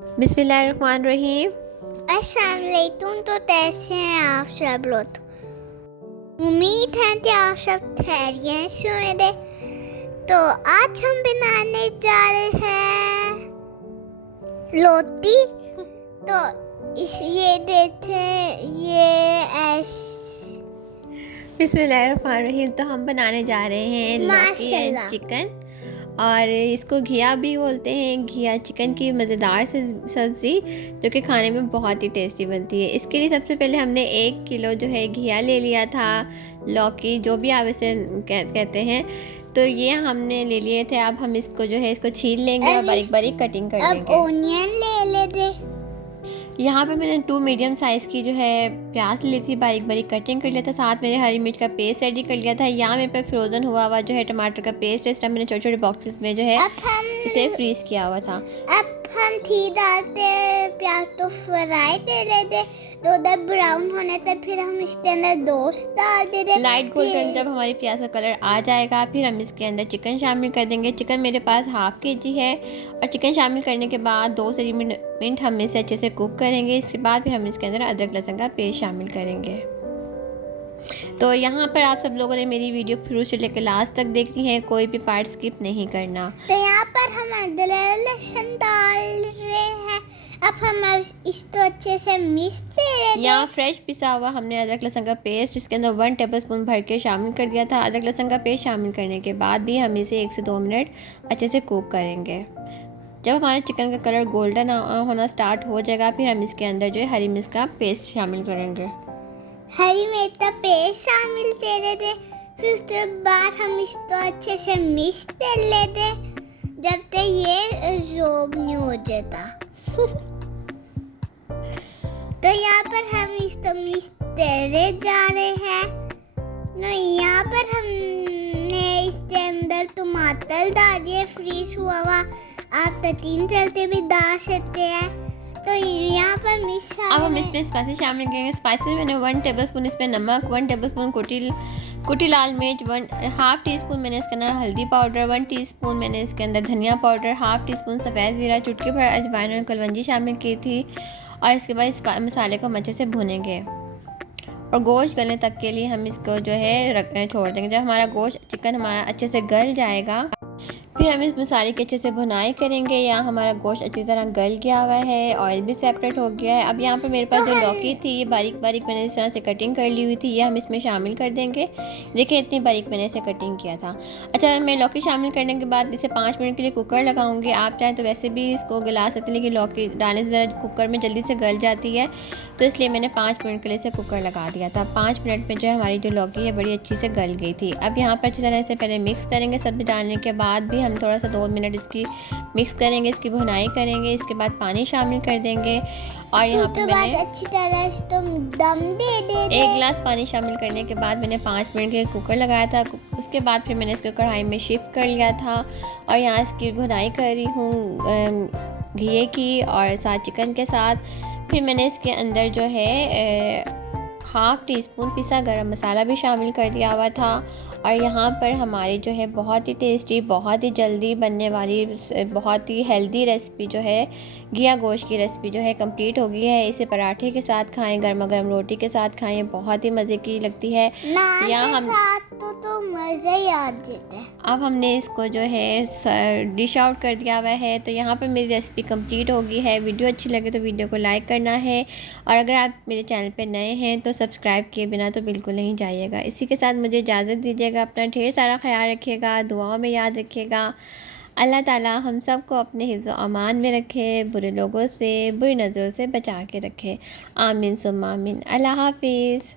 बिस्मिल्लाहिर्रहमानिर्रहीम। अस्सलाम वालेकुम। तो कैसे हैं आप सब लोग? उम्मीद है कि आप सब खैरियत से होंगे। तो आज हम बनाने जा रहे हैं रोटी। तो ये देखें, ये बिस्मिल्लाहिर्रहमानिर्रहीम। तो हम बनाने जा रहे हैं लौकी एंड माशाल्लाह चिकन, और इसको घिया भी बोलते हैं। घिया चिकन की मज़ेदार से सब्ज़ी जो कि खाने में बहुत ही टेस्टी बनती है। इसके लिए सबसे पहले हमने 1 किलो जो है घिया ले लिया था, लौकी जो भी आप इसे कहते हैं। तो ये हमने ले लिए थे। अब हम इसको जो है इसको छील लेंगे और बारीक बारीक कटिंग कर अब लेंगे। ओनियन ले लेते। यहाँ पे मैंने 2 मीडियम साइज़ की जो है प्याज ली थी, बारीक बारीक कटिंग कर लिया था। साथ मैंने हरी मिर्च का पेस्ट रेडी कर लिया था। यहाँ मेरे पे फ्रोज़न हुआ जो है टमाटर का पेस्ट है। इस टाइम मैंने छोटे छोटे बॉक्सेस में जो है इसे फ्रीज़ किया हुआ था। अब हम घी डालते, प्याज तो फ्राई कर लेते, तो उधर ब्राउन होने तक फिर हम इसके अंदर दोस्त डाल देते। लाइट गोल्डन जब हमारी प्याज का कलर आ जाएगा, फिर हम इसके अंदर चिकन शामिल कर देंगे। चिकन मेरे पास ½ kg है, और चिकन शामिल करने के बाद 2 से 3 मिनट हम इसे अच्छे से कुक करेंगे। इसके बाद फिर हम इसके अंदर अदरक लहसुन का पेस्ट शामिल करेंगे। तो यहाँ पर आप सब लोगों ने मेरी वीडियो शुरू से लेकर लास्ट तक देखनी है, कोई भी पार्ट स्किप नहीं करना। तो यहाँ पर हम अदरक लहसुन डाल रहे हैं। अब हम इसको अच्छे से मिक्स करेंगे। यहाँ फ्रेश पिसा हुआ हमने अदरक लहसुन का पेस्ट इसके अंदर 1 टेबलस्पून भर के शामिल कर दिया था। अदरक लहसुन का पेस्ट शामिल करने के बाद भी हम इसे 1 से 2 मिनट अच्छे से कुक करेंगे। जब हमारे चिकन का कलर गोल्डन होना स्टार्ट हो जाएगा, फिर हम इसके अंदर जो है हरी मिर्च का पेस्ट शामिल करेंगे। हरी मिर्च का पेस्ट शामिल कर देते। फिर उसके बाद हम इसको अच्छे से मिक्स कर लेते जब तक ये जोब नहीं हो जाता। तो यहाँ पर हम इसको मिक्स करते जा रहे हैं। तो यहाँ पर हमने इसके अंदर टमाटर डाल दिए, फ्रीज हुआ हुआ। आप 3 चलते भी डाल सकते हैं। तो यहाँ पर मिक्स अब हम इसमें स्पाइसेस शामिल करेंगे। स्पाइसेस मैंने 1 टेबलस्पून इसमें नमक, 1 टेबलस्पून कुटी लाल मिर्च, ½ टीस्पून मैंने इसके अंदर हल्दी पाउडर, 1 टीस्पून मैंने इसके अंदर धनिया पाउडर, ½ टीस्पून सफ़ेद ज़ीरा, चुटकी भर अजवाइन और कलवंजी शामिल की थी। और इसके बाद इस मसाले को हम अच्छे से भुनेंगे और गोश्त गलने तक के लिए हम इसको जो है छोड़ देंगे। जब हमारा गोश्त चिकन हमारा अच्छे से गल जाएगा, फिर हम इस मसाले की अच्छे से भुनाई करेंगे। यहाँ हमारा गोश्त अच्छी तरह गल गया हुआ है, ऑयल भी सेपरेट हो गया है। अब यहाँ पर मेरे पास जो लौकी थी, ये बारीक बारीक मैंने इस तरह से कटिंग कर ली हुई थी, ये हम इसमें शामिल कर देंगे। देखिए इतनी बारीक मैंने इसे कटिंग किया था। अच्छा, मैं लौकी शामिल करने के बाद इसे 5 मिनट के लिए कुकर लगाऊंगी। आप चाहें तो वैसे भी इसको गला सकते हैं, लेकिन लौकी डालने से ज़रा कुकर में जल्दी से गल जाती है, तो इसलिए मैंने 5 मिनट के लिए इसे कुकर लगा दिया था। 5 मिनट में जो है हमारी जो लौकी है बड़ी अच्छी से गल गई थी। अब यहाँ पर अच्छी तरह से पहले मिक्स करेंगे। सब्ज़ी डालने के बाद भी हम थोड़ा सा 2 मिनट इसकी मिक्स करेंगे, इसकी भुनाई करेंगे। इसके बाद पानी शामिल कर देंगे, और यहाँ पे मैंने अच्छी तरह से दम दे 1 गिलास पानी शामिल करने के बाद मैंने 5 मिनट के कुकर लगाया था। उसके बाद फिर मैंने इसको कढ़ाई में शिफ्ट कर लिया था, और यहाँ इसकी भुनाई कर रही हूँ घी की और साथ चिकन के साथ। फिर मैंने इसके अंदर जो है ½ टीस्पून पिसा गरम मसाला भी शामिल कर दिया हुआ था। और यहाँ पर हमारी जो है बहुत ही टेस्टी, बहुत ही जल्दी बनने वाली, बहुत ही हेल्दी रेसिपी जो है घिया गोश्त की रेसिपी जो है कंप्लीट हो गई है। इसे पराठे के साथ खाएं, गर्मा गर्म रोटी के साथ खाएं, बहुत ही मज़े की लगती है। यहाँ हम तो मज़ा ही आ जाता है। अब हमने इसको जो है डिश आउट कर दिया हुआ है। तो यहाँ पर मेरी रेसिपी कंप्लीट हो गई है। वीडियो अच्छी लगे तो वीडियो को लाइक करना है, और अगर आप मेरे चैनल पे नए हैं तो सब्सक्राइब किए बिना तो बिल्कुल नहीं जाइएगा। इसी के साथ मुझे इजाज़त दीजिएगा। अपना ढेर सारा ख्याल रखिएगा, दुआओं में याद रखिएगा। अल्लाह ताला हम सब को अपने हिफ्ज़ व अमान में रखे, बुरे लोगों से, बुरी नज़रों से बचा के रखे। आमीन सुम्मा आमीन। अल्लाह हाफिज़।